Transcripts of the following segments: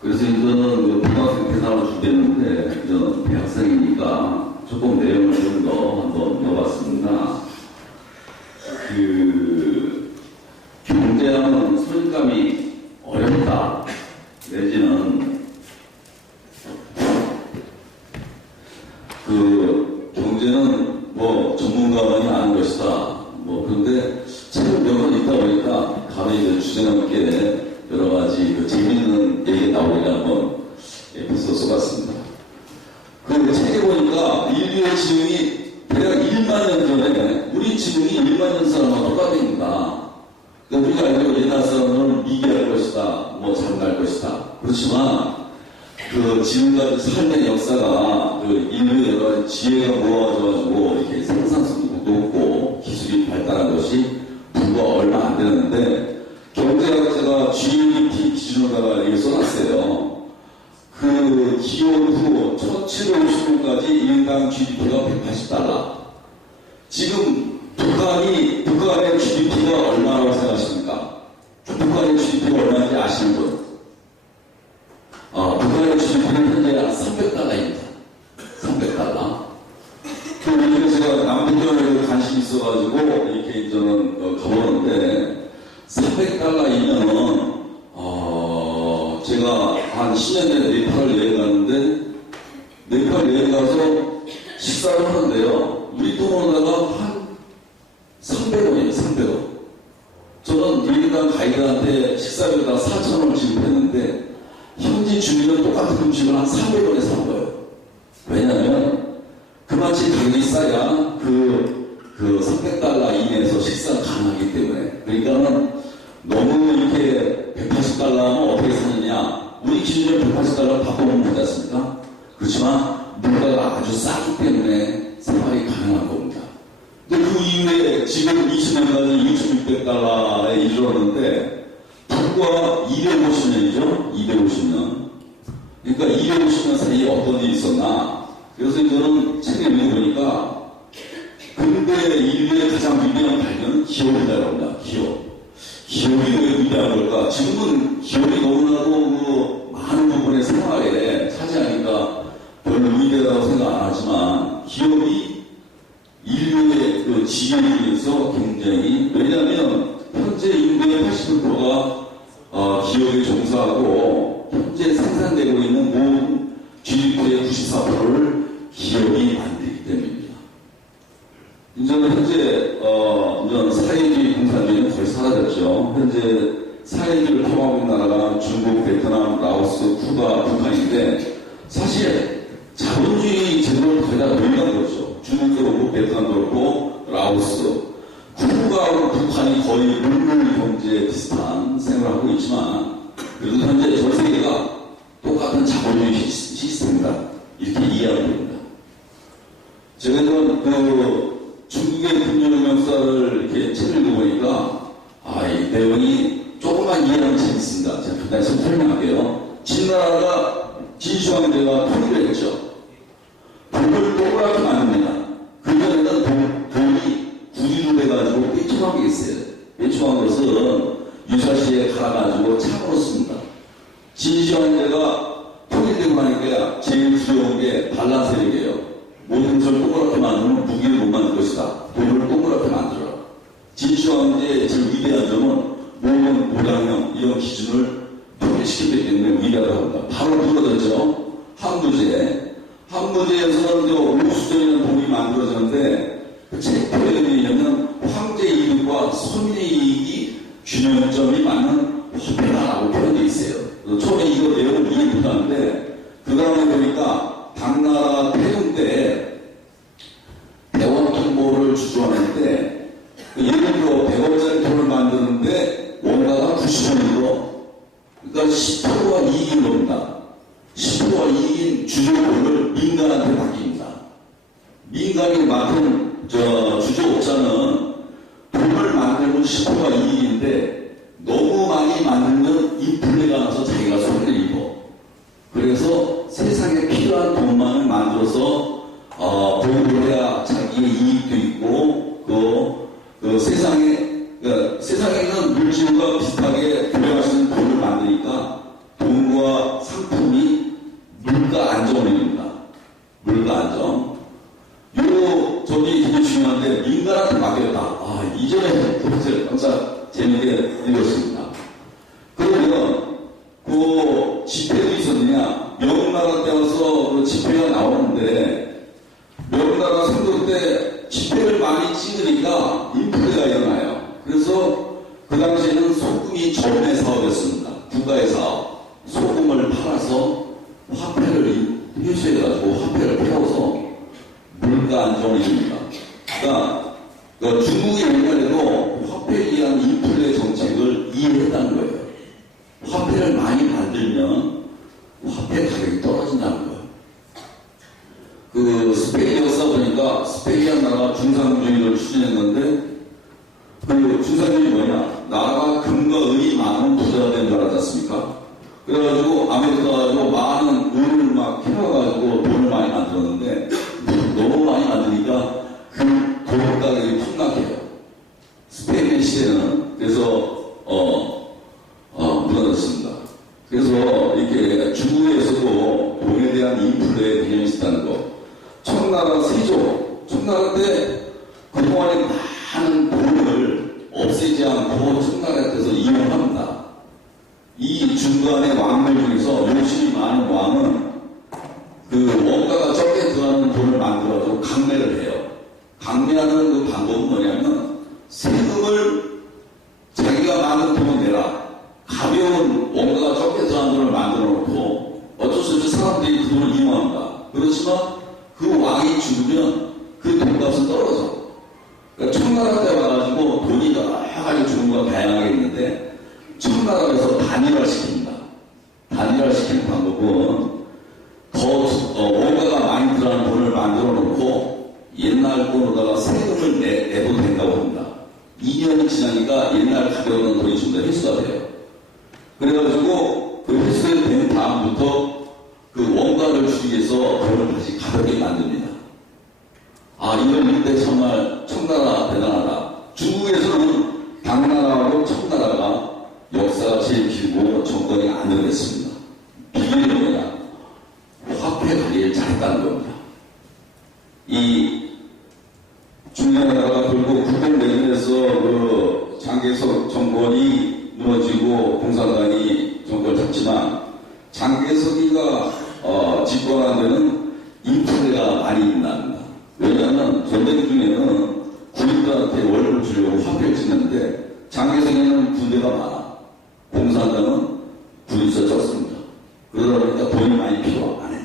그래서 저는 고등학생 대상을 준비했는데, 저는 대학생이니까 조금 내용을 좀 더 한번 넣어봤습니다. 경제하면 소득감이 어렵다. 내지는, 경제는 뭐 전문가만이 아는 것이다. 그런데 최근 몇 번 있다 보니까 감히 주제넘게 여러 가지 재미있는 얘기 나오기를 한번 에피소드 써봤습니다. 그 책에 보니까 인류의 지능이 대략 1만 년 전에 우리 지능이 1만 년 사람과 똑같습니다. 우리가 알고 옛날 사람은 미개할 것이다, 잘날 것이다. 그렇지만 지금까지 삶의 역사가 인류의 여러 가지 지혜가 모아져가지고 이렇게 생산성도 높고 기술이 발달한 것이 불과 얼마 안 되는데 경제학자가 GDP 기준으로다가 이렇게 써놨어요. 기원후 1750년까지 인당 GDP가 180달러. 지금 북한의 GDP가 얼마라고 생각하십니까? 북한의 GDP가 얼마인지 아시는 분? 북한의 GDP는 현재 300달러입니다. 300달러. 그래서 제가 남북경에 관심이 있어가지고 이렇게 저는 가보는데 300달러이면은 제가 한 10년 전에 네팔을 여행 갔는데 네팔 여행 가서 식사를 하는데요. 우리 돈으로다가 한 300원이에요. 300원. 저는 일일당 가이드한테 식사비를 다 4,000원을 지급했는데 현지 주민은 똑같은 음식을 한 300원에 산 거예요. 왜냐하면 그만치 가격이 싸야 300달러 이내에서 식사가 가능하기 때문에. 그러니까는 너무 이렇게 180달러면 어떻게 사느냐. 우리 기준으로 180달러 바꿔보면 되지 않습니까? 그렇지만 물가가 아주 싸기 때문에 생활이 가능한 겁니다. 근데 그 이후에 지금 20년까지 2,600달러에 이르렀는데 불과 250년이죠? 250년. 그러니까 250년 사이에 어떤 일이 있었나? 그래서 저는 책에 읽어보니까 근대 인류의 가장 위대한 발견은 기업이라고 합니다. 기업이 왜 위대한 걸까? 지금은 기업이 너무나도 많은 부분의 생활에 차지하니까 별로 위대하다고 생각 안 하지만 기업이 인류의 지혜에서 굉장히, 왜냐하면 현재 인구의 80%가 기업에 종사하고 현재 생산되고 있는 모든 GDP의 94%를 기업이 만들기 때문입니다. 이제는 현재 사회주의 공산주의는 거의 사라졌죠. 현재 사회주의를 통하고 있는 나라가 중국, 베트남, 라오스, 쿠바, 북한인데 사실 자본주의 제도를 거의 다 노예한 거죠. 중국도 그렇고 베트남도 그렇고 라오스, 쿠바하고 북한이 거의 물물 경제 비슷한 생활을 하고 있지만 그래도 현재 전 세계가 똑같은 자본주의 시스템이다. 이렇게 이해하면 됩니다. 제가 중국의 금융 역사를 이렇게 책을 읽어보니까 이 내용이 조금만 이해하면 재밌습니다. 제가 간단히 좀 설명할게요. 진나라가 진시황제가 통일을 했죠. 돈을 동그랗게 만듭니다. 그 전에는 돈이 구리로 돼가지고 삐뚤한 게 있어요. 삐뚤한 것은 유사시에 갈아가지고 참으로 씁니다. 진시황제가 통일되고 나니까 제일 두려운 게 반란 세력이에요. 모든 것을 동그랗게 만들면 무기를 못 만들 것이다. 돈을 동그랗게 만들어라. 진시황제의 제일 위대한 점은 모든 모량형 이런 기준을 통일시켰기 때문에 위대하다고 합니다. 바로 무너졌죠. 한무제에서는 오수전이라는 돈이 만들어졌는데 그 책표의 의미냐면 황제 이익과 서민의 이익이 균형점이 맞는 화폐다라고 표현되어 있어요. 처음에 이거 내용을 이해 못하는데 그 다음에 보니까 당나라 태종 때 대원 통보를 주조하는데 예를 들어 100원짜리 돈을 만드는데 원가가 90원이고 그러니까 10%가 이익인 겁니다. 10%가 이익인 주조권을 민간한테 맡깁니다. 민간이 맡은 주조업자는 돈을 만들면 10%가 이익인데 너무 많이 만들면 인플레가 나서 자기가 손해를 입어. 그래서 세상에 필요한 돈만을 만들어서 보유를 해야 자기의 이익도 있고 세상에는 물질과 비슷하게 교류할 수 있는 돈을 만드니까 돈과 국가의 사업, 소금을 팔아서 화폐를 회수해가지고 화폐를 태워서 물가 안정을 이룹니다. 그러니까 중국이 옛날에도 화폐에 의한 인플레 정책을 이해했다는 거예요. 화폐를 많이 만들면 화폐 가격이 떨어진다는 거예요. 그 스페인 역사 보니까 스페인 나라가 중상주의를 추진했는데 그 중상주의 뭐냐? 나라가 금과 은이 많은 부자가 된 줄 알았지 않습니까? 그래가지고 아메리카 가지고 많은 은을 막 캐와가지고 돈을 많이 만들었는데 너무 많이 만드니까 그 돈 가격이 폭락해요. 스페인 시대는 그래서 무너졌습니다. 그래서 이렇게 중국에서도 돈에 대한 인플레 개념이 있었다는 거. 청나라 세조, 청나라 때 그동안에 많은 돈을 없애지 않고 청나라에서 이용합니다. 이 중간의 왕들 중에서 욕심이 많은 왕은 그 원가가 적게 들어가는 돈을 만들어서 강매를 해요. 강매하는 그 방법은 뭐냐면 세금을 자기가 많은 돈을 내라. 가벼운 원가가 적게 들어가는 돈을 만들어 놓고 어쩔 수 없이 사람들이 그 돈을 이용합니다. 그렇지만 그 왕이 죽으면 그 돈값은 떨어져. 그러니까 청나라 때 와가지고 돈이 여러 가지 종류가 다양하게 있는데 청나라에서 단일화시킵니다. 단일화시키는 방법은 더 원가가 많이 들어가는 돈을 만들어 놓고 옛날 돈으로다가 세금을 내도 된다고 합니다. 2년이 지나니까 옛날 가져오는 돈이 좀 더 회수가 돼요. 그래가지고 그 회수된 다음부터 그 원가를 줄이기 위해서 돈을 다시 가볍게 만듭니다. 아, 이런 일때 정말 청나라 대단하다. 중국에서는 당나라하고 청나라가 역사가 제일 길고 정권이 안정됐습니다. 비결이 뭐냐? 화폐 관리를 잘했다는 겁니다. 이 중국나라가 결국 국共내전에서 그 장개석 정권이 무너지고 공산당이 정권을 잡지만 장개석이가 집권한 데는 인플레가 많이 일어납니다. 왜냐하면 전쟁 중에는 군인들한테 월급을 주려고 화폐를 찍는데 장개석에는 군대가 많아. 공산당은 군인수가 적습니다. 그러다 보니까 돈이 많이 필요 안 해.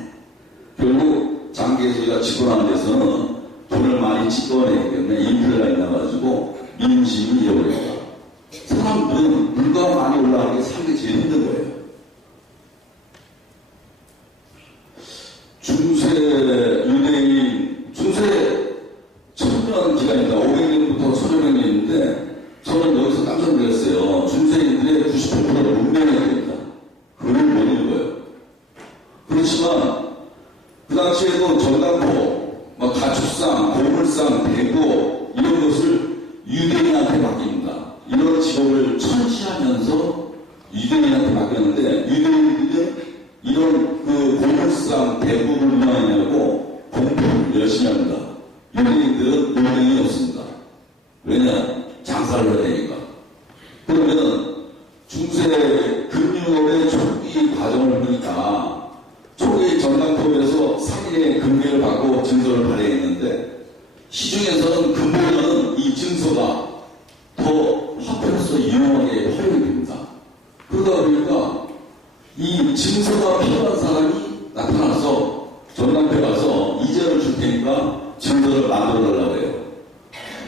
결국 장개석이가 집권하는 데서는 돈을 많이 집권했기 때문에 인플레가 있나가지고 민심이 잃어버려요. 사람들은 물가가 많이 올라가는 게 상당히 제일 힘든 거예요. 중세 유대인, 중세 1000년 기간입니다. 500년부터 1500년인데 저는 여기서 깜짝 놀랐어요. 중세인들의 98%가 문명해야 됩니다. 그걸 못 읽어요. 그렇지만 그 당시에도 전당포, 가축상, 고물상, 대고 이런 것을 유대인한테 맡깁니다. 이런 직업을 천시하면서 유대인한테 맡겼는데 유대인들은 이런 그 고물상, 대고를 운영하냐고 공부를 열심히 합니다. 유대인들은 운명이 없습니다. 왜냐? 장사를 해야 되니까. 그러면 중세 금융업의 초기 과정을 보니까 초기 전당포에서 상인의 금괴를 받고 증서를 발행했는데 시중에서는 금보다는 이 증서가 더 화폐로서 유용하게 활용이 됩니다. 그러다 보니까 이 증서가 필요한 사람이 나타나서 전당포에 가서 이자를 줄 테니까 증서를 만들어 달라고 해요.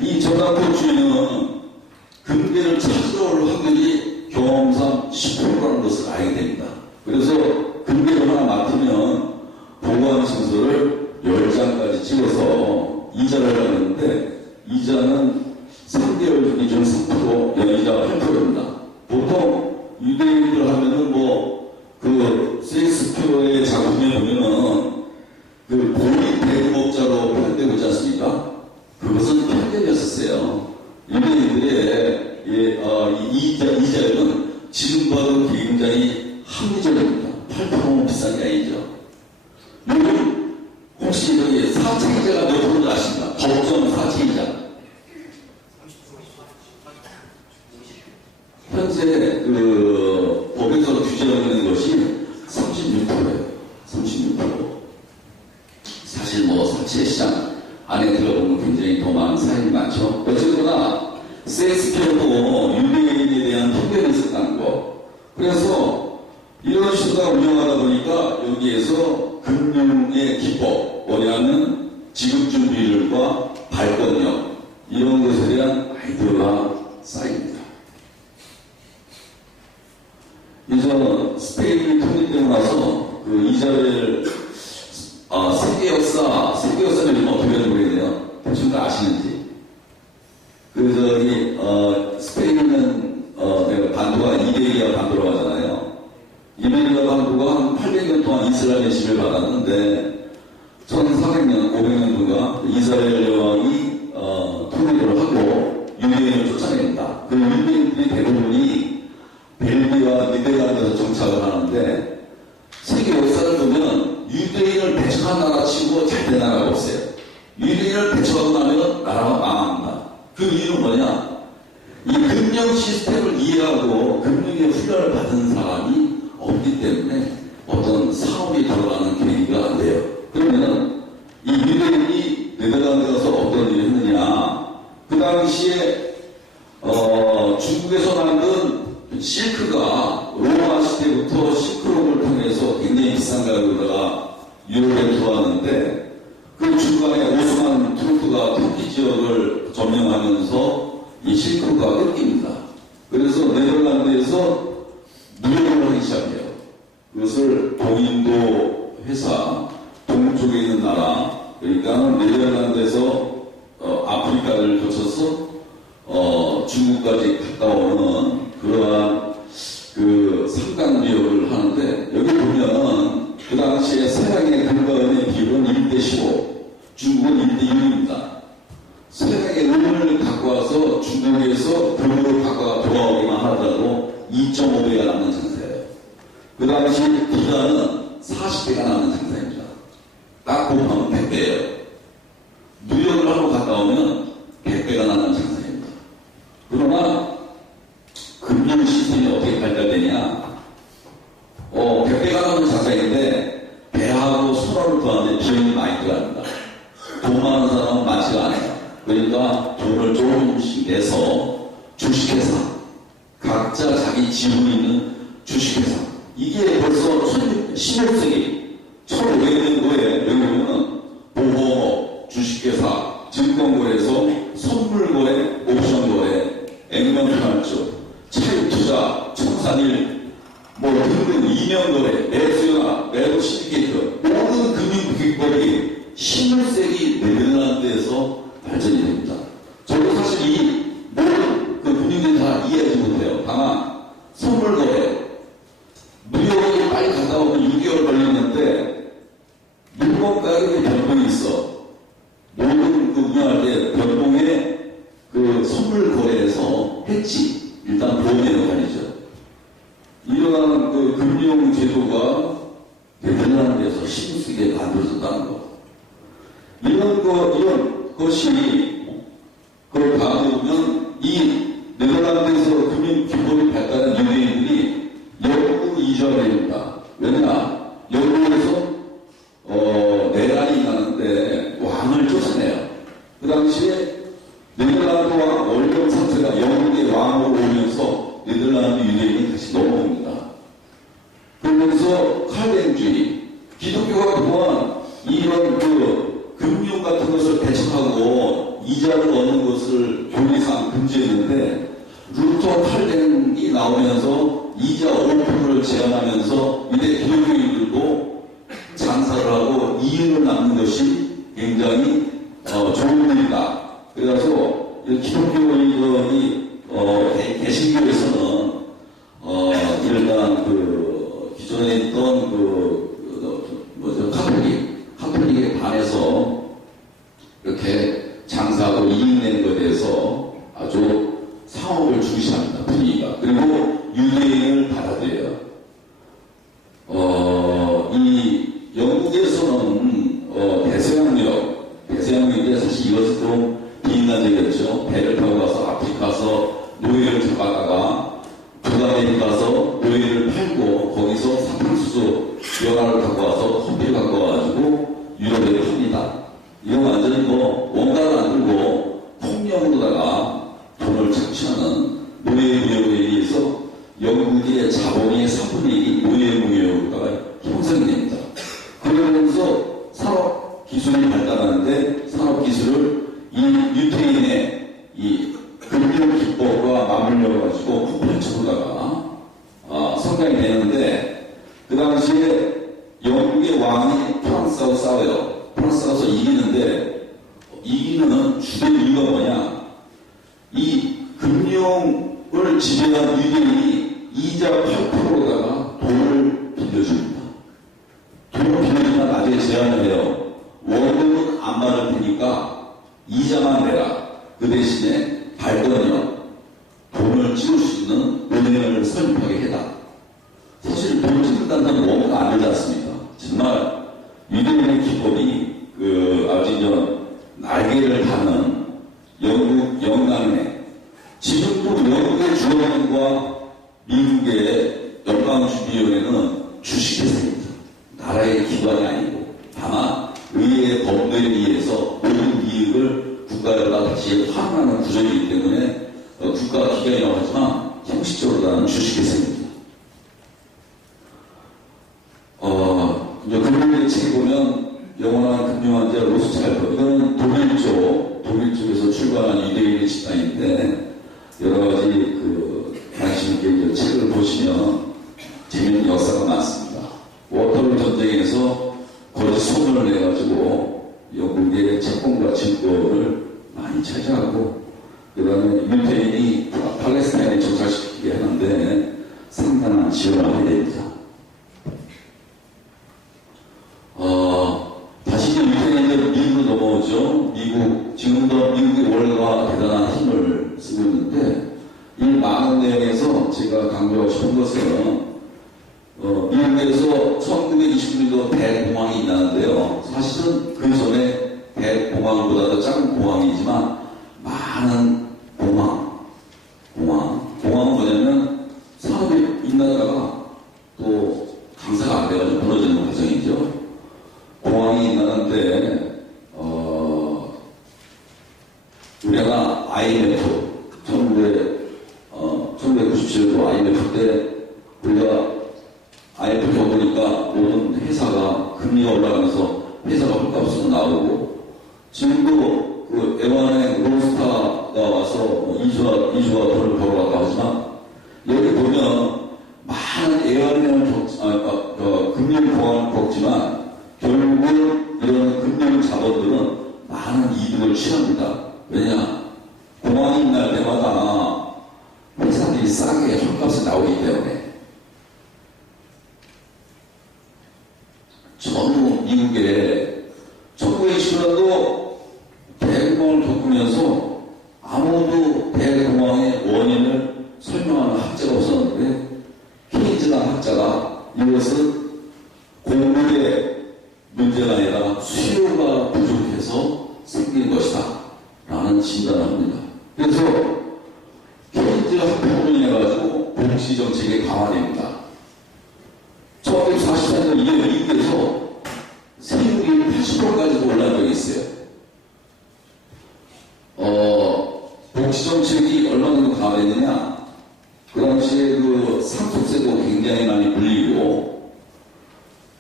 이 전당포 주인은 금괴를 찾으러 올 확률이 경험상 10%라는 것을 알게 됩니다. 그래서 금괴를 하나 맡으면 보관 증서를 10장까지 찍어서 이자를 하는데 이자는 3개월 기준 3%, 연이자 8%입니다. 보통 유대인들 하면은 그 셰익스피어의 작품에 보면은 그 고리 대금업자로 표현되고 있지 않습니까? 그것은 편견이었었어요. 유대인들의 이자율은 지금 봐도 굉장히 합리적입니다. 8%는 비싼 게 아니죠. 요즘 혹시 여기 사채이자가 몇 프로인지 아십니까? 법정 사채이자. 현재 그 법에서 규제하고 있는 것이 36%예요. 36%. 사실 사채 시장 안에 들어보면 굉장히 더 많은 사연이 많죠. 어쨌거나 셰익스피어도 유대인에 대한 편견이 있었다는 거. 그래서 이런 시도가 운영하다 보니까 여기에서 금융의 기법, 뭐냐면 지급 준비율과 발권력, 이런 것에 대한 아이디어가 쌓입니다. 이전 스페인이 통일되고 나서 그 이자벨 세계 역사를 좀 어떻게 하는지 모르겠네요. 대충 다 아시는지. 스페인은 내가 반도가 이베리아 반도라고 하잖아요. 이베리아 반도가 한 800년 동안 이스라엘의 지배를 받았는데 1400년, 500년도가 이스라엘 여왕이 통일을 하고 유대인을 쫓아냅니다. 그 유대인들이 대부분이 벨기에와 니데르란드에서 정착을 하는데 세계 역사를 보면 유대인을 배척한 나라 치고 잘된 나라가 없어요. 유대인을 배척하고 나면 나라가 망합니다. 그 이유는 뭐냐? 이 금융 시스템을 이해하고 금융의 훈련을 받은 사람이 없기 때문에 어떤 사업이 돌아가는 계기가 안 돼요. 그러면 이 유대인이 네덜란드 가서 어떤 일을 했느냐? 그 당시에 중국에서 만든 실크가 로마 시대부터 실크로드를 통해서 굉장히 비싼 가격으로다가 유럽에 들어왔는데 그 중간에 오스만 투르크가 터키 지역을 점령하면서 이 실크로드가 끊깁니다. 그래서 네덜란드에서 무역을 하기 시작해요. 그것을 동인도 회사, 동쪽에 있는 나라, 그러니까 네덜란드에서 아프리카를 거쳐서 중국까지 갔다 오는 그러한 그 상간무역을 하는데, 여기 보면 그 당시에 서양의 금과은의 비율은 1대15, 중국은 1대1입니다. 서양의 은을 갖고 와서 중국에서 금으로 갖고 돌아오기만 하더라도 2.5배가 남는 장사예요. 그 당시 비단은 40배가 남는 장사입니다. 딱 곱하면 100배예요. 무역을 하러 갔다 오면 100배가 남는 장사입니다. 그러나 금융 시스템이 어떻게 발달되냐? 100배가 남는 장사인데 배하고 선호를 구하는데 비용이 많이 들어갑니다. 돈 많은 사람은 많지가 않아요. 그러니까 돈을 조금씩 내서 주식회사, 각자 자기 지분이 있는 주식회사, 이게 벌써 15세기 1500년도에 여기 보면 보험업, 주식회사, 증권거래소, 선물거래, 옵션거래, 액면finance, 차익투자, 청산일, 등등 이면거래, 매수연합, 매도 신디케이트, 모든 금융기법이 16세기 네덜란드에서 발전이 됩니다. 저도 사실 이 모든 그 분위기를 다 이해하지 못해요. 다만 선물거래, 무역이 빨리 갔다 오면 6개월 걸리는데 물건 가격에 변동이 있어. 모든 그 운영할 때 변동에 그 선물거래에서 해치, 일단 보험의 역할이죠. 이러한 그 금융 제도가 네덜란드에서 16세기에 만들어졌다는 거. 이런 것이 그걸 다음에 보면 이 네덜란드에서 금융 기법이 발달한 유대인들이 영국 이주하게 됩니다. 왜냐? 영국에서 내란이 나는데 왕을 쫓아내요. 그 당시에 네덜란드와 월경 상태가 영국의 왕으로 오면서 네덜란드 유대인이 다시 넘어옵니다. 그러면서 칼뱅주의, 기독교가 그동안 이런 금융 같은 것을 배척하고 이자를 얻는 것을 교리상 금지했는데 루터 칼뱅이 나오면서 이자 5%를 제한하면서 이때 기독교인들도 장사를 하고 이윤을 낳는 것이 굉장히 좋은 일이다. 그래서 기독교인이 개신교에서는 일단 기존에 있던 카톨릭에 반해서 이렇게 장사하고 이익 내는 것에 대해서 아주 상업을 중시합니다. 분위기가. 그리고 유대인을 받아들여요. 이 영국에서는 대서양무역인데 사실 이것은 좀 비인간적이었죠. 배를 타고 가서 아프리카 가서 노예를 잡아다가 북아메리카 가서 노예를 팔고 거기서 사탕수수 연화를 갖고 와서 커피를 갖고 와가지고 유럽에 팝니다. 이건 완전히 원가를 안 들고 폭력으로다가 돈을 착취하는 노예 무역에 의해서 영국의 자본의 4분의 1이 노예 싸워요. 프랑스 가서 이기는데 이기는 주된 이유가 뭐냐? 이 금융을 지배한 유대인이 이자 8%로다가 돈을 빌려줍니다. 돈을 빌려주면 나중에 제한을 해요. 원금은 안 받을 테니까 이자만 내라. 그 대신에 발권이요. 돈을 찍을 수 있는 은행을 설립하게 해라. 사실 돈을 찍는다는 건 원가 안 되지 않습니까? 정말 유대인의 기법이 아주 날개를 다는 영국 영광의 지금도 영국의 주어은과 미국의 연방준비위원회는 주식회사입니다. 나라의 기관이 아니고 다만 의회의 법률에 의해서 모든 이익을 국가에다 다시 환원하는 구조이기 때문에 국가 기관이라고 하지만 형식적으로 나는 주식회사입니다. 이제 금융의 책에 보면 영원한 금융환자 로스차일드, 이거는 독일 쪽에서 출발한 유대인의 집단인데 여러 가지 관심 있게 책을 보시면 재미있는 역사가 많습니다. 워터루 전쟁에서 거짓 소문을 내가지고 영국의 채권과 증권을 많이 차지하고 그 다음에 유대인이 팔레스타인에 정착시키게 하는데 상당한 지원을 하게 됩니다. 다시 이제 유태인은 미국으로 넘어오죠. 지금도 미국의 월가 대단한 힘을 쓰고 있는데, 이 많은 내용에서 제가 강조하고 싶은 것은, 미국에서 1929년도 대공황이 있는데요. 사실은 그 전에 대공황보다도 작은 공황이지만, 많은 공황은 뭐냐면, 산업이 빛나다가 또 강사가 안 돼가지고 무너지는 과정이죠. 공황이 나는데 우리가 IMF 1997년도 IMF 때 우리가 IMF 겪으니까 모든 회사가 금리가 올라가면서 회사가 헐값으로 나오고 지금도 그 애완의 롤스타가 와서 이주가 돈을 벌어왔다고 하지만 여기 보면 많은 애완의 금융 공황을 겪지만 결국은 이런 금융 자본들은 많은 이득을 취합니다. 왜냐? 공황이 날 때마다 회사들이 싸게 헐값에 나오기 때문에 전후 미국에 1920년도 대공황을 겪으면서 아무도 대공황의 원인을 설명하는 학자가 없었는데 케인즈라는 학자가 이것은 공급의 문제가 아니라 수요가 부족해서 생긴 것이다 라는 진단을 합니다. 그래서 케인즈가 합병해가지고 복지정책이 강화됩니다. 1944년 이게 미국에서 세율이 80%까지도 올라간 적이 있어요. 복지정책이 얼마나 정도 강화됐느냐, 그 당시에 그 상속세도 굉장히 많이 물리고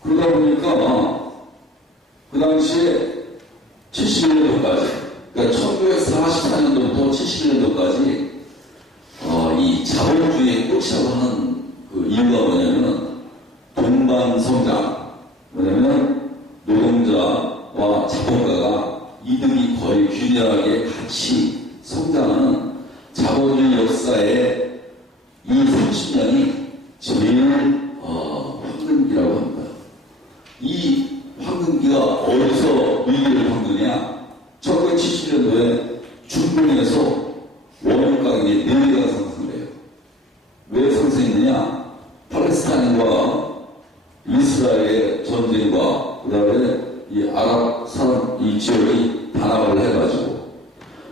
그러다 보니까 그 당시에 71년도까지, 그러니까 1944년도부터 71년도까지 이 자본주의의 꽃이라고 하는 그 이유가 뭐냐면 동반성장, 뭐냐면 노동자와 자본가가 이득이 거의 균열하게 같이 성장하는 자본주의 역사의 이 30년이 제일 황금기라고 합니다. 이 황금기가 어디서 위기를 겪느냐? 1970년도에 중동에서 원유 가격이 4배가 상승해요. 왜 상승했느냐? 팔레스타인과 이스라엘의 전쟁과 그 다음에 이 아랍 이 지역이 단합을 해가지고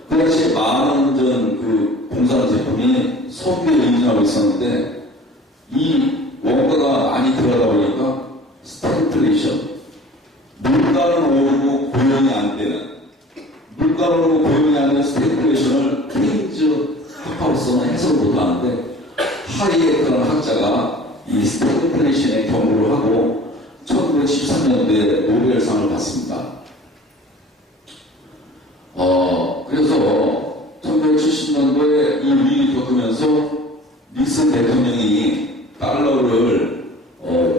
그 당시에 많은 그 공산 제품이 석유에 의존하고 있었는데 이 원가가 많이 들어가다 보니까 스태그플레이션, 물가는 오르고 고용이 안 되는, 물가는 오르고 고용이 안 되는 스태그플레이션을 케인즈 학파로서는 해석을 못하는데 하이에크라는 학자가 이 스태그플레이션의 경고를 하고 1913년도에 노벨상을 받습니다. 그래서 1970년도에 이 위기를 겪으면서 닉슨 대통령이 달러를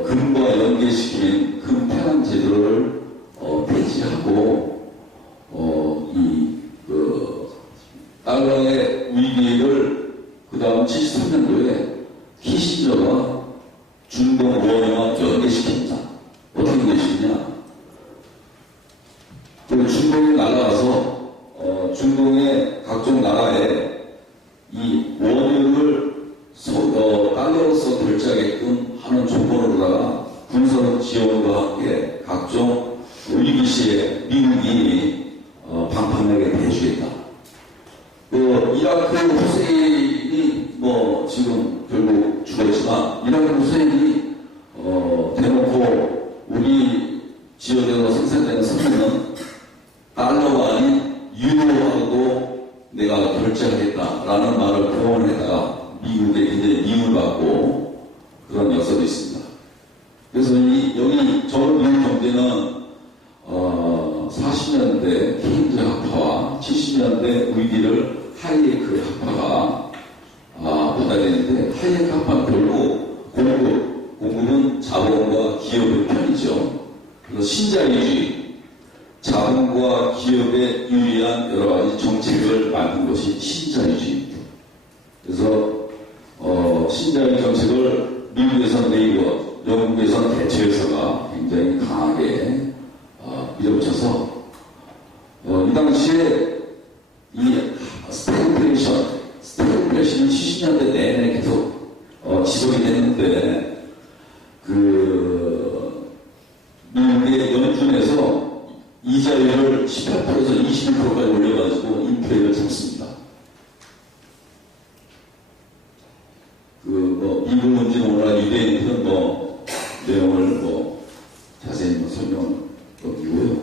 금과 연계시킨 금 편환 제도를 그래서 여기 저 미국 경제는 40년대 케인즈 학파와 70년대 위기를 하이에크 학파가 분할되는데, 하이에크 학파는 결국 공급은 자본과 기업의 편이죠. 그래서 신자유주의, 자본과 기업에 유리한 여러 가지 정책을 만든 것이 신자유주의입니다. 그래서 신자유주의 정책을 미국에서는 네이버, 영국에서는 대체회사가 굉장히 강하게 밀어붙여서 이 당시에 이 스태그플레이션은 70년대 내내 계속 지속이 됐는데, 미국의 연준에서 이자율을 18%에서 21%까지 올려가지고 인플레를 잡습니다. 미국 문제는 오늘 유대인들은 내용을 자세히 설명드리고요.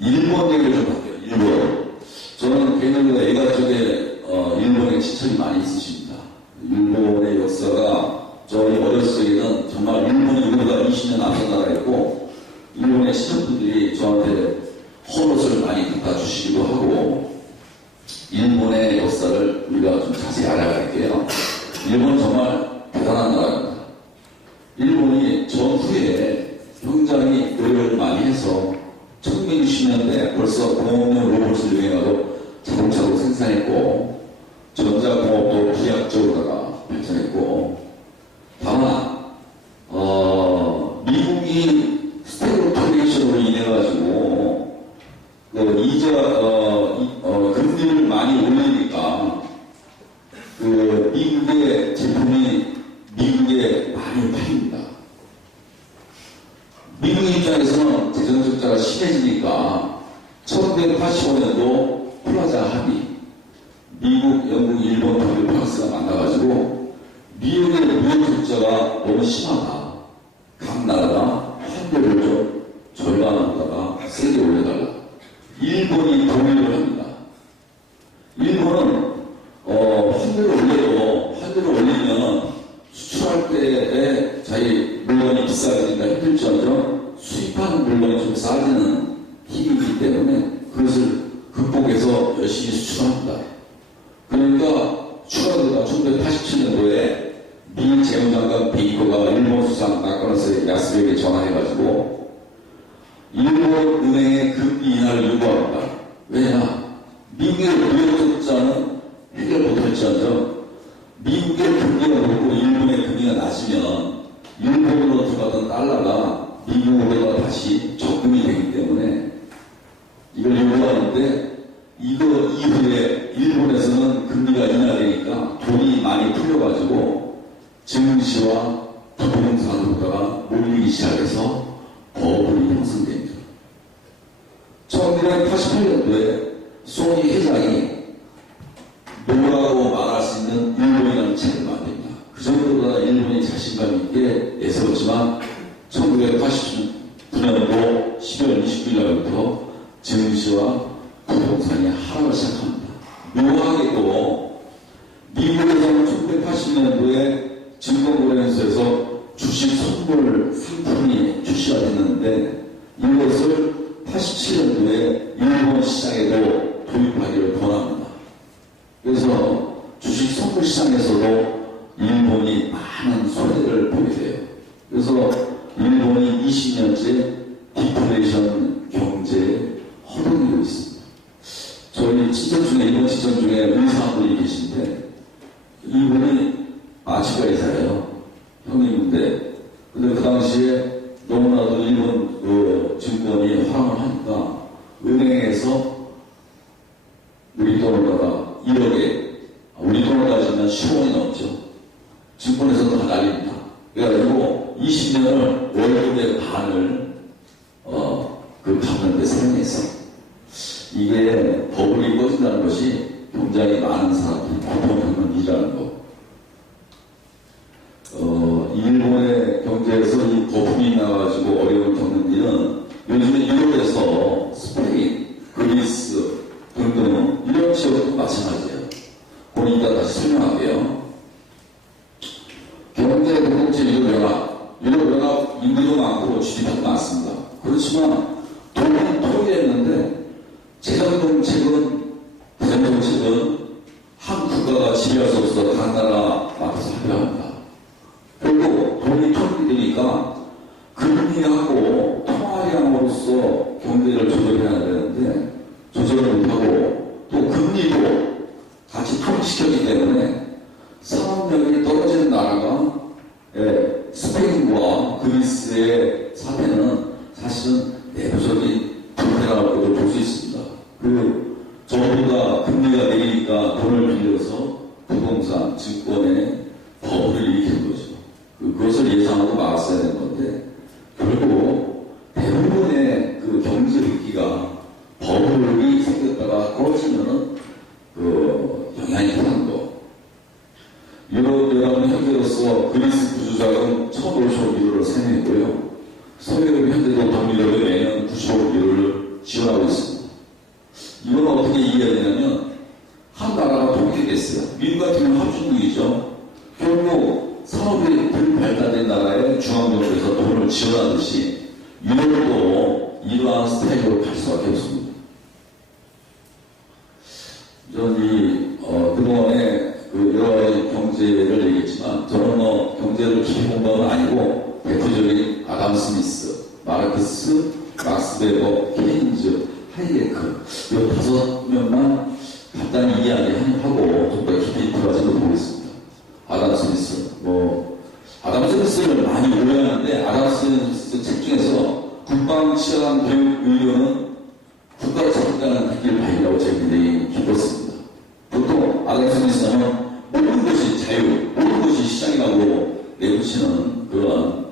일본 얘기를 좀 할게요. 일본. 저는 개인적으로 애가 쪽에 일본에 친척이 많이 있으십니다. 일본의 역사가 저희 어렸을 적에는 정말 일본이 우리보다 20년 앞서 나라였고, 일본의 친척분들이 저한테 헌옷을 많이 갖다 주시기도 하고, 일본의 역사를 우리가 좀 자세히 알아갈게요. 일본은 정말 대단한 나라입니다. 일본이 전후에 굉장히 노력을 많이 해서 1960년대 벌써 공업용 로봇을 이용해서 자동차로 생산했고, 전자공업도 기하학적으로다가 발전했고, 다만 미국이 스태그플레이션으로 인해가지고 금리를 많이 올리니까 미국의 제품이 미국에 많이 팔립니다. 미국 입장에서는 재정 적자가 심해지니까 1985년도 플라자 합의, 미국, 영국, 일본, 독일, 프랑스가 만나가지고 미국의 무역 적자가 너무 심하다. 각 나라가 환율을 좀 절반하다가 세게 올려달라. 일본이 동의를 합니다. 일본은 환율을 올리면 수출할 때에 자기 물건이 비싸지니까 힘들지언정 수입하는 물건이 좀 싸지는 힘이기 때문에 그것을 극복해서 열심히 수출합니다. 그러니까 추가되다 1987년도에 미 재무장관 베이커가 일본 수상 나카노세 야스베에게 전화해가지고 일본 은행의 금리 인하를 요구합니다. 왜냐? 미국의 무역 적자는 해결 못할지언정 미국의 금리가 높고 일본의 금리가 낮으면 일본으로 들어가던 달러가 미국으로 다시 적금이 되기 때문에 이걸 요구하는데, 이거 이후에 일본에서는 금리가 인하되니까 돈이 많이 풀려가지고 증시와 부동산으로다가 몰리기 시작해서 버블이 형성됩니다. 1988년도에 소니 회장이 뭐라고 말할 수 있는 일본이라는 책을 만듭니다. 그 정도보다 일본이 자신감 있게 내세웠지만 1989년도 12월 29일날부터 증시와 부동산이 하락을 시작합니다. 묘하게도 미국에서는 1980년도에 증권거래소에서 주식 선물 상품이 출시가 됐는데, 이것을 87년도에 일본 시장에도 도입하기를 권합니다. 그래서 주식 선물 시장에서도 일본이 많은 손해를 보게 돼요. 그래서 일본이 20년째 디플레이션 경제에 허덕이고 있습니다. 저희 친척 중에, 일본 친척 중에 의사분이 계신데, 이분이 마취가 의사예요. 형님인데, 근데 그 당시에 너무나도 일본 증권이 화랑을 하니까 은행에서 우리 돈으로다가 1억에, 우리 돈으로 따지면 10원이 넘죠. 증권에서 다 날립니다. 그래가지고 20년을 월급의 반을 갚는 데 사용해서, 이게 버블이 꺼진다는 것이 굉장히 많은 사람들이 고통하는 일이라는 거. 일본의 경제에서 이 거품이 나가지고 어려움을 겪는 일은 요즘에 유럽에서 스페인, 그리스 등등 이런 지역도 마찬가지예요. 그건 이따 다시 설명할게요. 경제 공동체 유럽연합 GDP도 많습니다. 그렇지만 돈은 토기했는데 재정정책은 한 국가가 지배할 수 없어 다른 나라 앞에서 합의합니다. 결국 돈이 토기되니까 금리하고 통화량으로서 경제를 조절해야 되는데 조절을 못하고 또 금리도 같이 통시켰기 때문에 산업력이 떨어지는 나라가 스페인과 그리스의 사태는 사실은 내부적인 불패라고도 볼 수 있습니다. 정부가 금리가 내리니까 돈을 빌려서 부동산, 증권에 버블을 일으키는 거죠. 그것을 예상하고 막았어야 되는 건데 결국 대부분의 경제 위기가 버블이 생겼다가 꺼지면은 영향이 크다는 거. 유럽연합은 현재로서 그리스 구조자금 1,050억 유로를 생각했고요. 서유럽이 현재도 동유럽에 매년 90억 유로를 지원하고 있습니다. 이건 어떻게 이해해야 되냐면 한 나라가 독립됐어요. 미국 같은 경우는 합중국이죠. 결국 산업이 덜 발달된 나라에 중앙정부에서 돈을 지원하듯이 유럽도 이러한 스타일로 갈 수밖에 없습니다. 저는 그동안에 여러 가지 경제를 얘기했지만 저는 경제를 깊이 공부는 아니고 대표적인 아담 스미스, 마르크스, 막스 베버, 케인즈, 하이게크 이 5명만 간단히 이야기하고 좀 더 깊이 들어가지도 보겠습니다. 아담 스미스, 아담 스미스를 많이 오해하는데 아담 스미스 책 중에서 국방, 치안, 교육, 의료는 국가를 책임자는 길 발이라고 제가 굉장히 기뻤습니다. 보통 아담 스미스는 모든 것이 자유, 모든 것이 시장이라고 내비치는 그런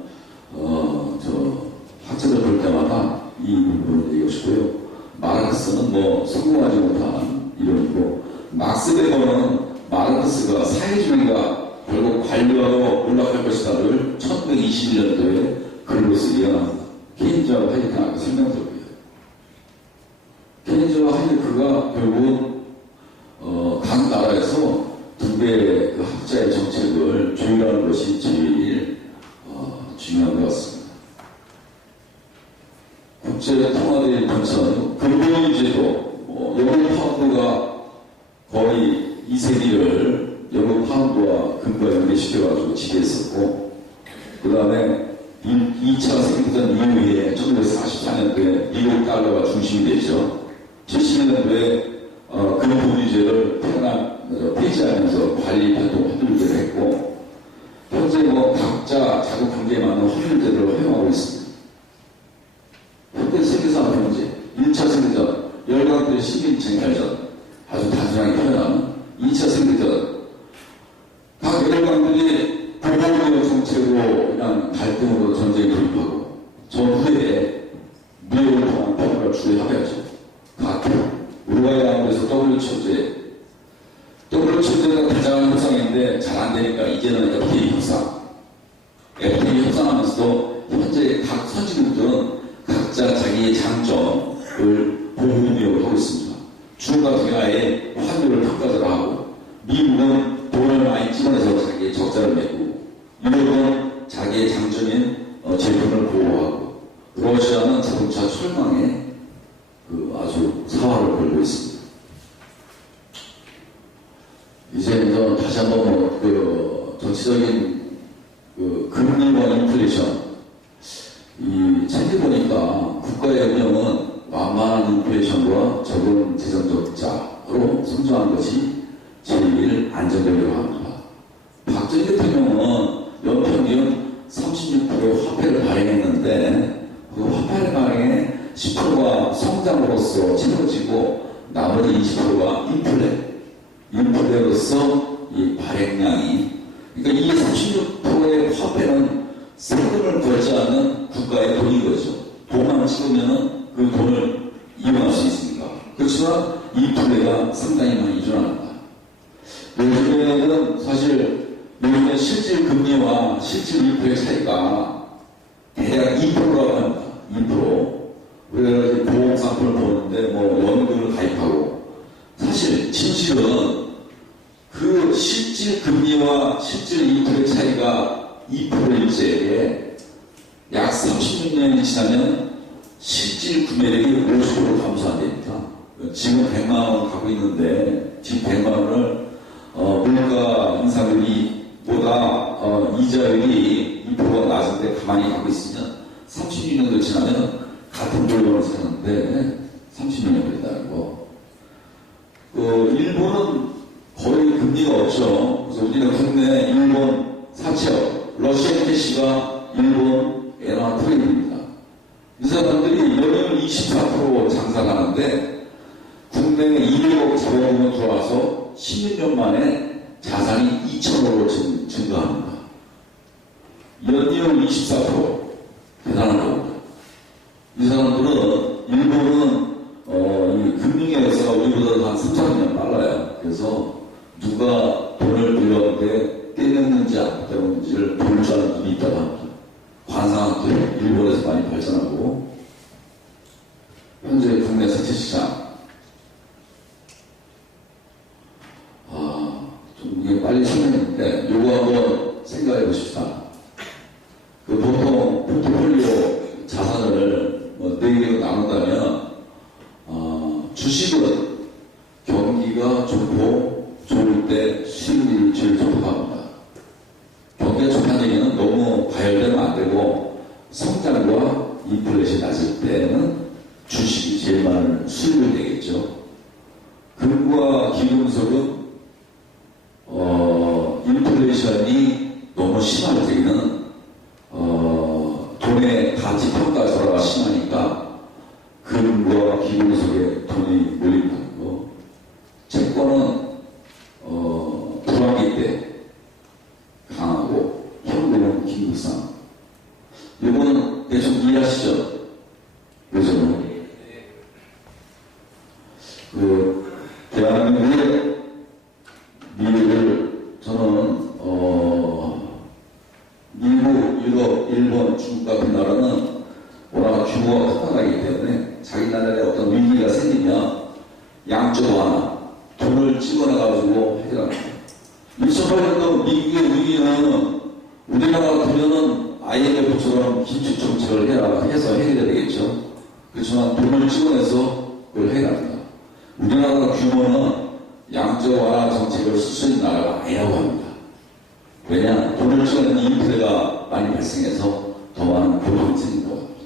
학자들 볼 때마다 이 부분을 얘기하고 싶고요. 마르크스는 성공하지 못한 이론이고, 막스 베버는 마르크스가 사회주의가 결국 관료하고 몰락할 것이다를 1921년도에 글로서 예언합니다. 케인즈와 하이게크는 아까 설명드렸고요. 케인즈와 하이게크가 결국은 각 나라에서 두 개의 학자의 정책을 조율하는 것이 제일 중요한 것 같습니다. 국제 통화의 본천, 금융제도, 영국 파운드가 거의 2세기를 영국 파운드와 금과 연계시켜가지고 지배했었고, 그 다음에 2차 세계대전 이후에 1944년도에 미국 달러가 중심이 되죠. 70년도에 금융제를 폐지하면서 관리 활동 환율제를 했고, 현재 각자 자국 경제에 맞는 환율제를 허용하고 있습니다. 현대 세계사업 경제, 1차 세계대전, 열강들의 식민쟁탈전, 아주 단순하게 표현하는 2차 세계대전, 각 열강들이 보복무역 정책으로 그냥 갈등으로 전쟁에 돌입하고, 전후에 무역을 통한 평화를 주로 합의하죠. 우루과이 양국에서 WTO제가 가장 협상인데 잘 안 되니까 이제는 FTA 협상. FTA 협상하면서도 현재 각 선진국들은 각자 자기의 장점을 보호무역을 하고 있습니다. 중국 같은 경우에 환율을 평가절하하고, 미국은 돈을 많이 찍어내서 자기의 적자를 내고, 유럽은 자기의 장점인 제품을 보호하고, 러시아는 자동차 철망에 아주 사활을 걸고 있습니다. 이제 다시 한번 정치적인 금리와 인플레이션, 이 책을 보니까 국가의 운영은 완만한 인플레이션과 적은 재정 적자로 성장한 것이 제일 안정적이라고 합니다. 박정희 대통령은 연평균 36%의 화폐를 발행했는데 그 화폐 발행에 10%가 성장으로서 채워지고 나머지 20%가 인플레로서 이 발행량이, 그러니까 이 36%의 화폐는 세금을 걸지 않는 국가의 돈인 거죠. 돈만 찍으면 그 돈을 이용할 수 있습니다. 그렇지만 인플레가 상당히 많이 일어납니다. 요즘에는 사실 요즘에 실질 금리와 실질 인플레 차이가 대략 2%라고 합니다. 2%. 우리가 보험상품을 보는데 연금을 가입하고, 사실 진실은 그 실질 금리와 실질 인플레 차이가 2%일 때에 약 36% 30년이 지나면 실질 구매력이 50% 감소한답니다. 지금 100만 원 갖고 있는데 지금 100만 원을 물가 인상률이보다 이자율이 2%가 낮은데 가만히 갖고 있으면 36년도 지나면 같은 물건을 사는데 30년이 걸린다는 거. 일본은 거의 금리가 없죠. 그래서 우리는 국내 일본 사채업, 러시아 캐시가 일본 엔화 트레이드입니다. 이 사람들이 연이을 24% 장사하는데 국내에 200억 자본금이 들어와서 16년 만에 자산이 2천억으로 증가합니다. 연이을 24% 대단한 겁니다. 이 사람들은 일본은 이 금융에서 우리보다 한 3, 4년 빨라요. 그래서 누가 돈을 빌렸는데 떼냈는지 안 떼냈는지를 볼 줄 아는 분이 있다고 합니다. 관상학도 일본에서 많이 발전하고 현재 국내 사채 시장 좀 이게 빨리 설명했는데 요거 한번 생각해 보십시다. 보통 포트폴리오 자산을 4개로 나눈다면 주식은 경기가 좋고 좋을 때 수익률이 제일 좋다고 합니다. 경기가 좋다는 얘기는 너무 과열되면 안 되고 성장과 인플레이션이 낮을 때는 주식이 제일 많은 수익을 내겠죠. 금과 기금속은 인플레이션이 너무 심할 때는 돈의 가치 평가 절하가 심하니까 금과 기금속에 돈이 몰린다는 거. 채권은 불황기 때 강하고 현금은 긴급상. 이거는 대충 이해하시죠? 그죠? 대한민국의 미래를 저는 미국, 유럽, 일본, 중국 같은 나라는 워낙 규모가 커나가기 때문에 자기 나라에 어떤 위기가 생기면 양적 완화, 돈을 찍어놔가지고 해결합니다. 2008년도 미국의 위기는 우리나라 같으면은 IMF처럼 긴축 정책을 해서 해결해야 되겠죠. 그렇지만 돈을 찍어내서 그걸 해결합니다. 우리나라 규모는 양적 완화 정책을 쓸 수 있는 나라가 아니라고 합니다. 왜냐? 돈을 찍어내는 인플레가 많이 발생해서 더 많은 고통이 생긴다고 합니다.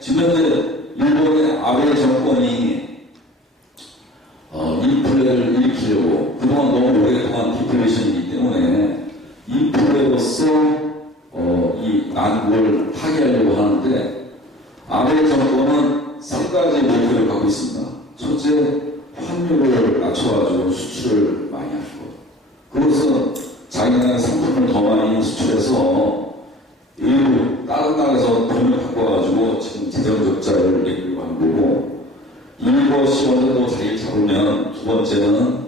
지금 현재 일본의 아베 정권이 인플레를 일으키려고 그동안 너무 오랫동안 디플레이션이기 때문에 인플레로서 이 난국을 타개하려고 하는데 아베 정권은 3가지 목표를 갖고 있습니다. 첫째, 환율을 낮춰가지고 수출을 많이 하고 그것은 자기네 상품을 더 많이 수출해서 일부 다른 나라에서 돈을 바꿔가지고 지금 재정적자를 내기로 한 거고 이것이 어느 정도 자리를 잡으면 두 번째는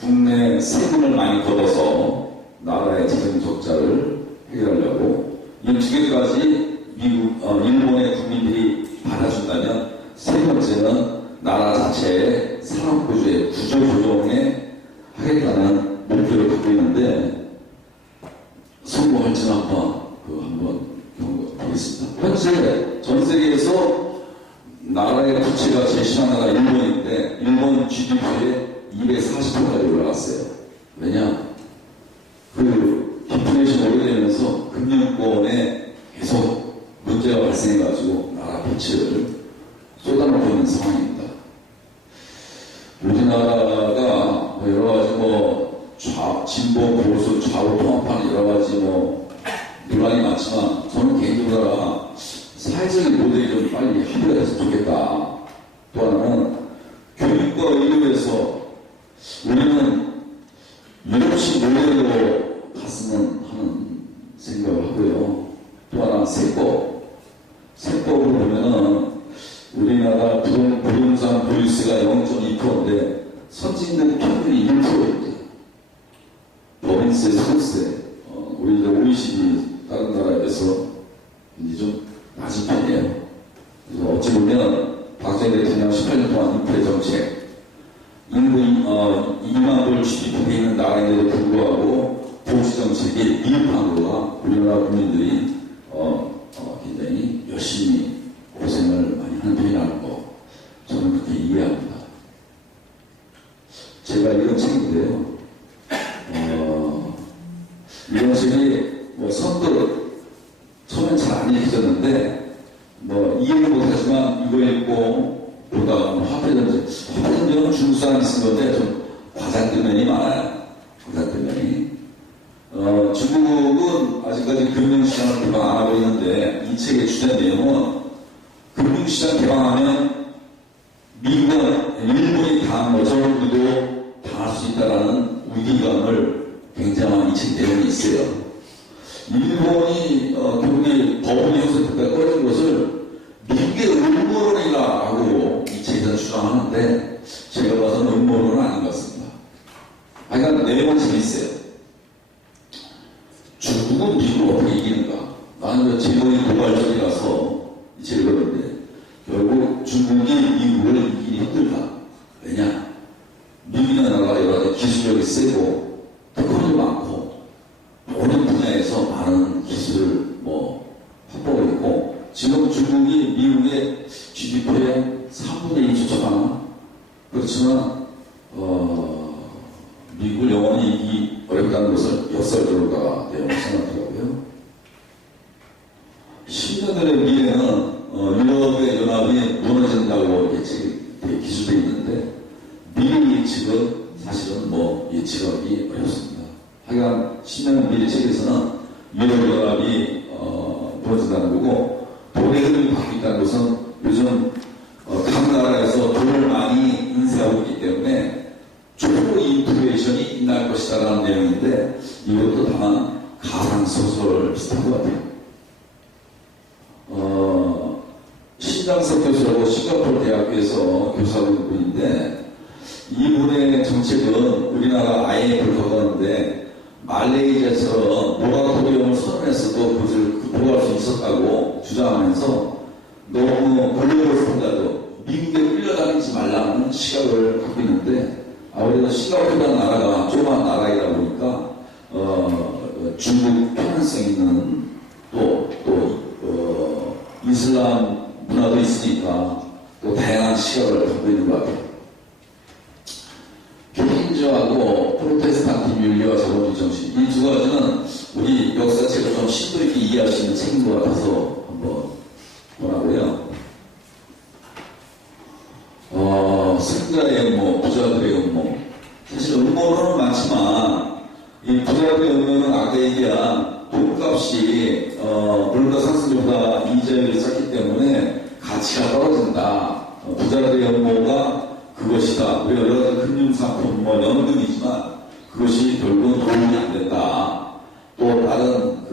국내 세금을 많이 걷어서 나라의 재정적자를 해결하려고 이 두 개까지 일본의 국민들이 받아준다면 세 번째는 나라 자체의 산업구조의 구조조정에 하겠다는 목표를 갖고 있는데 성공할지는 한번 보겠습니다. 현재 전 세계에서 나라의 부채가 제일 심한 나라가 일본인데 일본 GDP에 240%까지 올라갔어요. 왜냐? 디플레이션 오래되면서 금융권에 계속 문제가 발생해가지고 나라 부채를 쏟아놓고 있는 상황입니다. 우리나라가 여러가지 진보, 보수, 좌우 통합하는 여러가지 논란이 많지만 저는 개인적으로 사회적인 모델이 좀 빨리 합의가 됐으면 좋겠다. 또 하나는 교육과 의료에서 우리는 유럽식 모델로 갔으면 하는 생각을 하고요. 또 하나 세법으로 보면은 우리나라 부동산 보유세가 0.2%인데 선진국 평균이 1%입니다. 법인세, 소득세 오히려 OECD 다른 나라에 비해서 이제 좀 낮은 편이에요. 그래서 어찌 보면 박정희 대통령 18년 동안 인플레 정책, 인구 2만 불 GDP 있는 나라인데도 불구하고 보수 정책이 미흡한 거가 우리나라 국민들이 읽혀졌는데, 뭐, 이해를 못하지만 이거 읽고 보다가 화폐전쟁은 중국 사람이 쓴 건데 좀 과장된 면이 많아요. 과장된 면이. 중국은 아직까지 금융시장을 개방 안 하고 있는데 이 책의 주된 내용은 금융시장 개방하면 미국은 일본이 당한 것처럼 우리도 당할 수 있다는 위기감을 굉장한 이 책 내용이 있어요. 일본이 결국에 법원이 형성됐다 꺼진 것을 미국의 음모론이라 하고 이 책에서 주장하는데 제가 봐서는 음모론은 아닌 것 같습니다. 하여간 내용은 재밌어요. 중국은 미국을 어떻게 이기는가? 나는 제목이 도발적이라서 이 책을 읽었는데 결국 중국이 미국을 이기기 힘들다. 왜냐? 미국이나 나라가 여러 가지 기술력이 세고 특허도 많고 모든 분야에서 많은 기술을 확보하고 있고 지금 중국이 미국의 GDP의 3분의 2 초점하나 그렇지만 미국을 영원히 이기기 어렵다는 것을 역설적으로 내용을 생각하고요. 10년 전의 미래는 유럽의 연합이 무너진다고 예측이 기술되어 있는데 미래 예측은 사실은 예측하기 어렵습니다. 하여간 10년 미래 책에서는 유럽 연합이 무너진다는 거고 돈의 흐름이 바뀌었다는 것은 요즘 각 나라에서 돈을 많이 인쇄하고 있기 때문에 초인플레이션이 일어날 것이다라는 내용인데 이것도 다만 가상소설 비슷한 것 같아요. 신장석 교수라고 싱가포르 대학교에서 교수하고 있는 분인데 이분의 정책은 우리나라 IMF를 거부하는데 말레이시아처럼 모라토리엄을 선언했어도 그것을 극복할 수 있었다고 주장하면서 너무 글로벌 스탠다드 미국에 끌려다니지 말라는 시각을 갖고 있는데 아무래도 싱가포르라는 나라가 조그만 나라이다 보니까 중국 편향성 있는 또 이슬람 문화도 있으니까 또 다양한 시각을 갖고 있는 것 같아요. 교민주하고 프로테스탄트 윤리와 자본주의 정신 이 두 가지는 우리 역사책을 좀 심도 있게 이해할 수 있는 책인 것 같아서 한번 보라고요. 승자의 음모, 부자들의 음모. 사실 음모론은 많지만 이 부자들의 음모는 아까 얘기한 돈값이 물가 상승보다 이자율이 쌓기 때문에 가치가 떨어진다. 부자들의 음모가 그것이다. 우리가 여러 가지 금융상품, 연금이지만 그것이 결국은 도움이 안 된다. 또 다른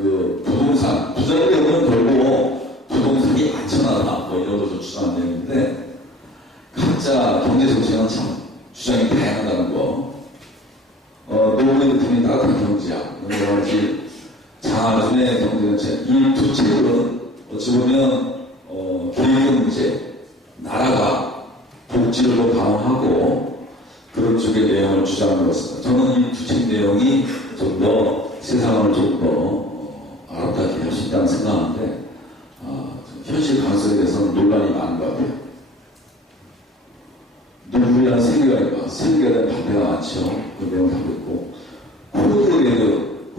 부동산, 부자들의 음모는 결국 부동산이 안전하다. 이런 것을 주장하는 내용인데 각자 경제정책은 참 주장이 다양하다는 거. 노무현 대통령이 따뜻한 경제학, 여러 가지 장하준의 경제정책. 이 두 책은 어찌 보면 개혁 문제, 나라가 복지를 강화하고 그런 쪽의 내용을 주장하는 것 같습니다. 저는 이 두 책 내용이 좀 더 세상을 좀 더 아름답게 할 수 있다는 생각하는데 현실 가능성에 대해서는 논란이 많은 것 같아요. 누구야 세계가 세계에 대한 반대가 많죠. 그 내용을 하고 있고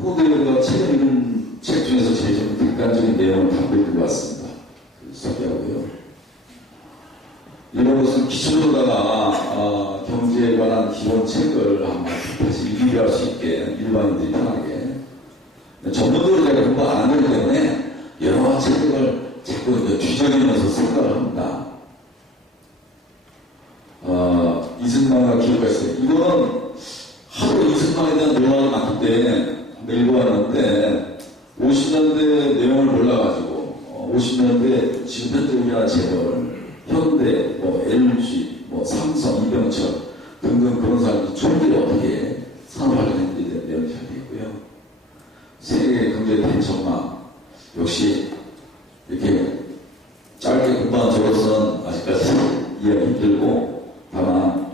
코드레드가 최근 읽은 책 중에서 제일 좀 객관적인 내용을 담고 있는 것 같습니다. 소개하고요. 이런 것은 기초로다가 경제에 관한 기본 책을 한번 다시 읽을 수 있게 일반인들이 편하게 전문적으로 제가 공부 안 하기 때문에 여러 책을 자꾸 뒤적이면서 생각을 합니다. 이승만과 기록했어요. 이거는 하도 이승만에 대한 논란이 많기 때문에 읽어왔는데 50년대 내용을 몰라가지고 50년대 지금 현재 우리나라 재벌, 현대, LG, 삼성, 이병철 등등 그런 사람들이 총기를 어떻게 산업활동했는지에 대한 내용이 잘 되어 있고요. 세계 경제 대전망 역시 이렇게 짧게 공부한 저로서는 아직까지 이해하기 힘들고 다만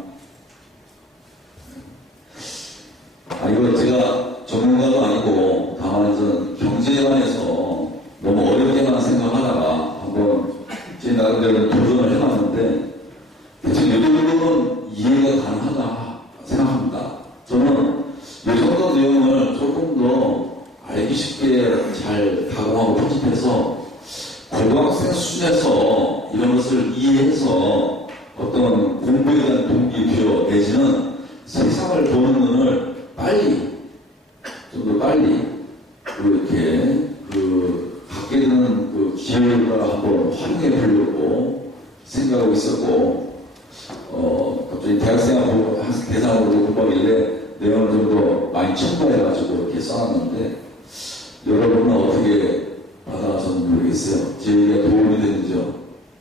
이거 제가 전문가도 아니고 다만 저는 경제에 관해서 너무 어렵게만 생각하다가 한번 제 나름대로 도전을 해봤는데 대충 이 정도는 이해가 가능하다 생각합니다. 저는 이 정도 내용을 조금 더 알기 쉽게 잘 가공하고 편집해서 고등학생 수준에서 이런 것을 이해해서 어떤 공부에 대한 동기부여 내지는 세상을 보는 눈을 빨리, 좀 더 빨리, 이렇게, 갖게 되는 기회를 한번 활용해 보려고 생각하고 있었고, 갑자기 대학생 대상으로 공부하길래 내용을 좀 더 많이 첨가해가지고 이렇게 써놨는데, 여러분은 어떻게 받아서는 모르겠어요. 제 얘기가 도움이 되는지요?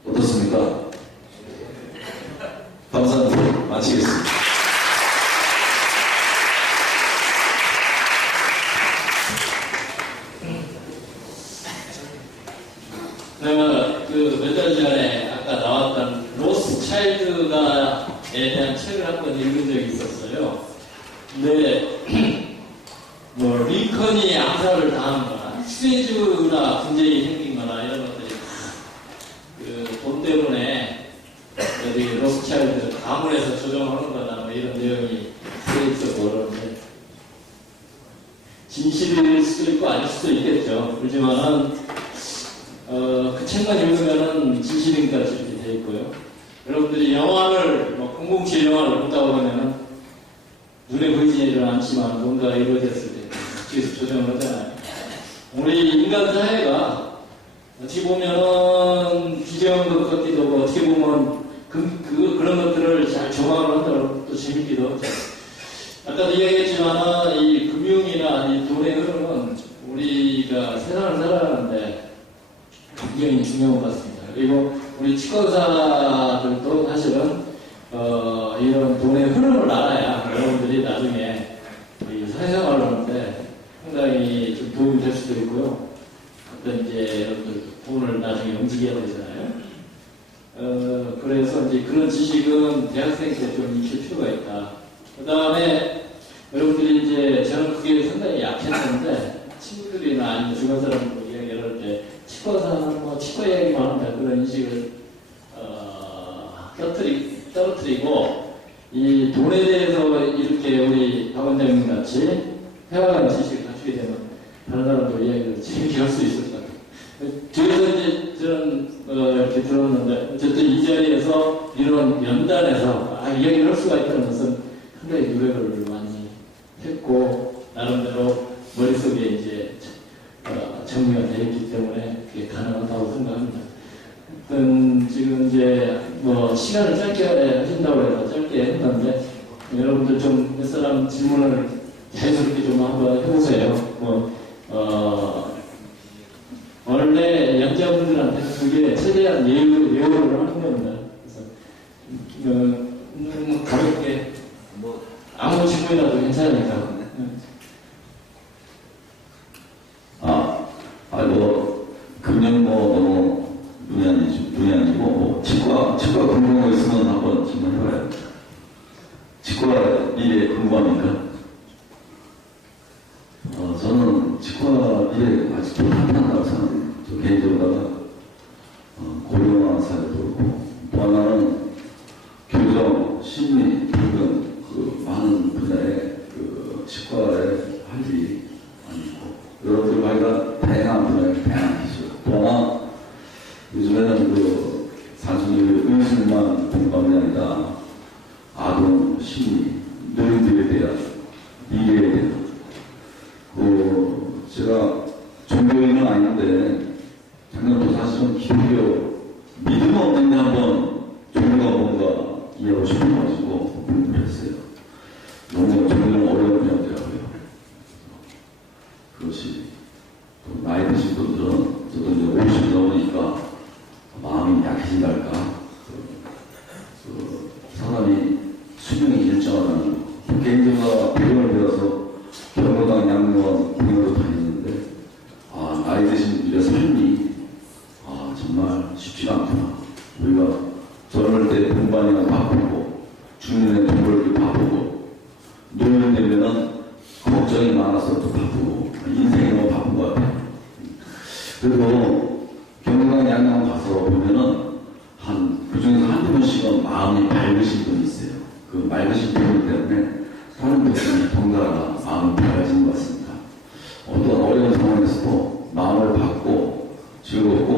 어떻습니까? 감사합니다. 마치겠습니다. 그러면 몇 달 전에 아까 나왔던 로스차일드가에 대한 책을 한번 읽은 적이 있었어요. 근데 링컨이 암살을 당한 거나 수에즈나 분쟁이 생긴 거나 이런 것들이 돈 때문에 여기 로스차일드 가문에서 조정하는 거나 이런 내용이 쓰여있었고 그러는데 진실일 수도 있고 아닐 수도 있겠죠. 그렇지만은 그 책만 읽으면은 진실인가 이렇게 돼 있고요. 여러분들이 영화를 007 영화를 본다고 하면은 눈에 보이지는 않지만 뭔가 이루어졌을 때 뒤에서 조정을 하잖아요. 우리 인간 사회가 어떻게 보면은 비정한 것 같기도 하고 어떻게 보면 그런 것들을 잘 조망을 한다고 또 재밌기도 하죠. 아까도 이야기했지만 이 금융이나 이 돈의 흐름은 우리가 세상을 살아가는데 굉장히 중요한 것 같습니다. 그리고 우리 치과의사들도 사실은 이런 돈의 흐름을 알아야 여러분들이 나중에 이 사회생활을 하는데 상당히 좀 도움이 될 수도 있고요. 어떤 이제 여러분들 돈을 나중에 움직여야 되잖아요. 그래서 이제 그런 지식은 대학생 때 좀 익힐 필요가 있다. 그 다음에 여러분들이 이제 저는 그게 상당히 약했는데 친구들이나 아니면 주변 사람들 이야기를 할 때 치과사는 치과 이야기만 한다 그런 인식을 떨어뜨리고 이 돈에 대해서 이렇게 우리 박 원장님 같이 회화하는 지식을 갖추게 되면 다른 사람도 이야기를 재밌게 할 수 있을 것 같아요. 그래서 이제 저는 이렇게 들었는데 어쨌든 이 자리에서 이런 연단에서 이야기를 할 수가 있다는 것은 상당히 노력을 많이 했고 나름대로 머릿속에 이제 정리가 되어 있기 때문에 그게 가능하다고 생각합니다. 지금 이제 시간을 짧게 하신다고 해서 짧게 했는데 여러분들 좀 몇 사람 질문을 자연스럽게 좀 한번 해보세요. 원래 연자분들한테는 그게 최대한 예우를 하는 겁니다. 그래서 가볍게 아무 질문이라도 괜찮으니까. 금년 너무 눈이 아니고, 치과 궁금한 거 있으면 한번 질문해봐요. 치과 일에 궁금합니까? 저는 치과 일에 아직도 탄탄하다고 생각해요. 저 개인적으로 고령화 사회도 그렇고, 또 하나는 교정, 심리, 등등 많은 분야의 치과에 할 일이 많이 있고, 여러분들과 다양한 분야의 다양한 기술, 또 하나 요즘에는 단순히 의술만 공부하는 게 아니라 아동, 심리, 노인들에 대한 미래에 대한 제가 종교인은 아닌데 작년부터 사실은 기독교 믿음 없는데 한번 종교가 뭔가 이해하고 싶어가지고 공부를 했어요. 너무 종교는 어려운 분야더라고요. 그것이 나이 드신 분들은 저도 이제 50이 넘으니까 마음이 약해진달까. 사람이 수명이 일정하다는 거. 개인적으로 배움을 배워서 경로당 양로원 공연으로 다니는데 나이 드신 분들의 삶이 정말 쉽지가 않구나. 우리가 젊을 때 공부하느라 바쁘고 중년에 돈 벌기 바쁘고 노년 되면은 걱정이 많아서 또 바쁘고 인생이 너무 바쁜 것 같아요. 그리고 경로당 양로원 가서 보면은 그중에서 한두 분씩은 마음이 밝으신 분이 있어요. 그 맑으신 분 때문에 다른 분들이 덩달아 마음이 밝아지는 것 같습니다. 어떤 어려운 상황에서도 마음을 받고 즐겁고